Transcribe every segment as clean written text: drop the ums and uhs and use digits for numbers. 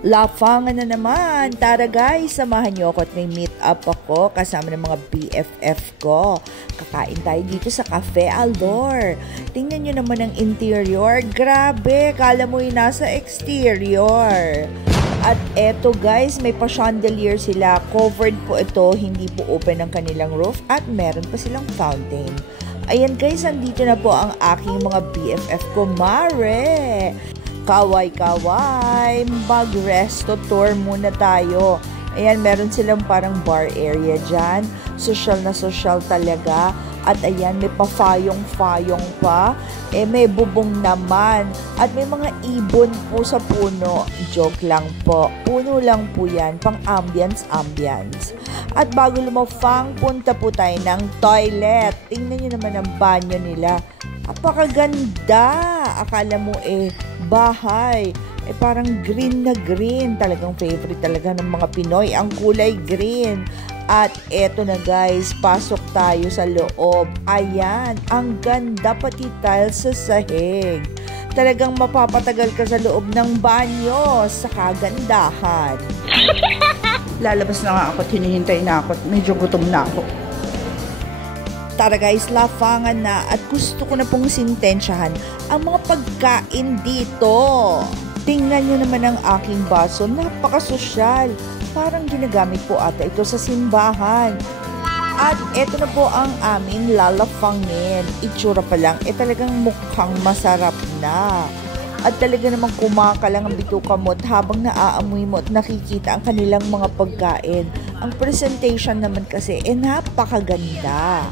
Lafangan na naman. Tara guys, samahan niyo ako at may meet up ako kasama ng mga BFF ko. Kakain tayo dito sa Cafe Aldor. Tingnan niyo naman ang interior. Grabe, kala mo yung nasa exterior. At eto guys, may pa-chandelier sila. Covered po ito, hindi po open ang kanilang roof at meron pa silang fountain. Ayan guys, andito na po ang aking mga BFF ko, Mare. Kaway-kaway, mag-resto tour muna tayo. Ayan, meron silang parang bar area dyan. Social na social talaga. At ayan, may pa-fayong-fayong pa. May bubong naman. At may mga ibon po sa puno. Joke lang po. Puno lang po yan. Pang-ambience. At bago lumafang, punta po tayo ng toilet. Tingnan nyo naman ang banyo nila. Apakaganda. Akala mo bahay. Parang green na green. Talagang favorite talaga ng mga Pinoy. Ang kulay green. At eto na guys, pasok tayo sa loob. Ayan, ang ganda pati tiles sa sahig. Talagang mapapatagal ka sa loob ng banyo sa kagandahan. Lalabas na nga ako, hinihintay na ako. Medyo gutom na ako. Tara guys, lafangan na at gusto ko na pong sintensyahan ang mga pagkain dito. Tingnan nyo naman ang aking baso, napakasosyal. Parang ginagamit po ata ito sa simbahan. At eto na po ang aming lalafangin. Itsura pa lang, talagang mukhang masarap na. At talaga namang kumakalang ang bituka mo at habang naaamoy mo at nakikita ang kanilang mga pagkain. Ang presentation naman kasi napakaganda.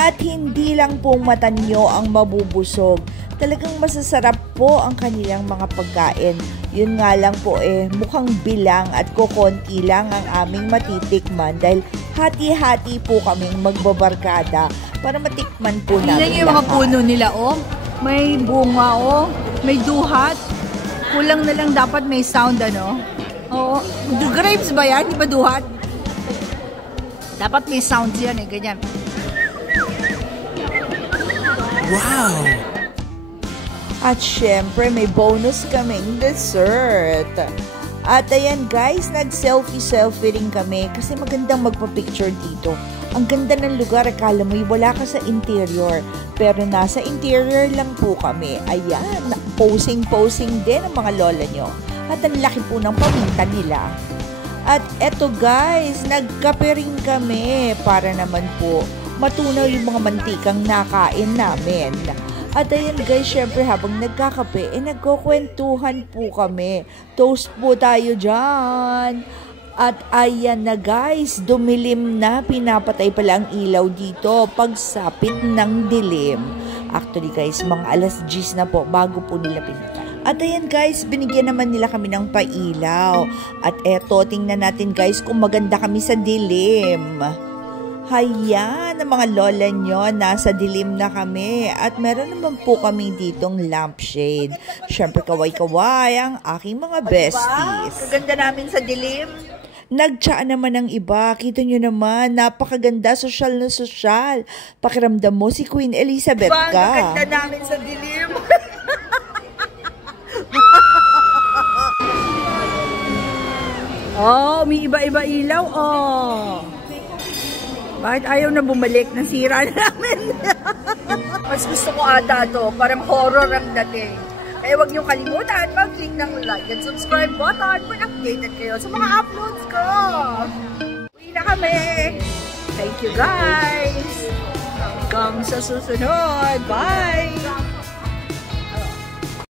At hindi lang po mata nyo ang mabubusog. Talagang masasarap po ang kanilang mga pagkain. Yun nga lang po mukhang bilang at kukonti lang ang aming matitikman dahil hati-hati po kaming magbabarkada para matikman po namin lahat. Yung mga puno nila may bunga may duhat. Kulang na lang dapat may sound Oo. Grapes ba yan? Di ba duhat? Dapat may sounds yan ganyan. Wow! At syempre, may bonus kaming dessert. At ayan guys, nag-selfie rin kami kasi magandang magpa-picture dito. Ang ganda ng lugar, akala mo wala ka sa interior. Pero nasa interior lang po kami. Ayan, posing din ang mga lola nyo. At ang laki po ng paminta nila. At eto guys, nagkape rin kami para naman po matunaw yung mga mantikang nakain namin. At ayan guys, syempre habang nagkakape, nagkukwentuhan po kami. Toast po tayo dyan. At ayan na guys, dumilim na, pinapatay pala ang ilaw dito pagsapit ng dilim. Actually guys, mga alas 10 na po bago po nila pinatay. At ayan guys, binigyan naman nila kami ng pailaw. At eto, tingnan natin guys kung maganda kami sa dilim. Hayan, ang mga lola nyo, nasa dilim na kami. At meron naman po kami ditong lampshade. Siyempre, kaway-kaway ang aking mga besties. Kaganda namin sa dilim. Nagtsaan naman ng iba. Kita nyo naman, napakaganda, sosyal na sosyal. Pakiramdam mo si Queen Elizabeth ka. Kaganda namin sa dilim. May iba-iba ilaw. Bakit ayaw na bumalik? Nasira na namin. Mas gusto ko ata to. Parang horror ang dating. Kaya huwag niyong kalimutan mag-click ng like and subscribe button para updated kayo sa mga uploads ko. Uwi na kami. Thank you guys. Hanggang sa susunod. Bye!